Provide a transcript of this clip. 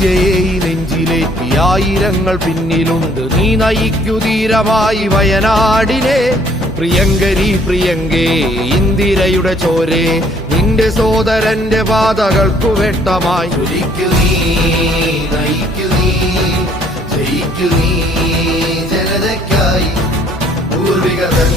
ഇന്ത്യയെ നെഞ്ചിലേറ്റി ആയിരങ്ങൾ പിന്നിലുണ്ട്. നീ നയിക്കു ധീരമായി വയനാടിനെ. പ്രിയങ്കരി പ്രിയങ്കേ ഇന്ദിരയുടെ ചോരേ, നിന്റെ സോദരന്റെ പാതകൾക്കു വെട്ടമായി. ചൊരിക്കു നീ, നയിക്കു നീ, ജയിക്കു നീ ജനതയ്ക്കായി പൂർവികതൻ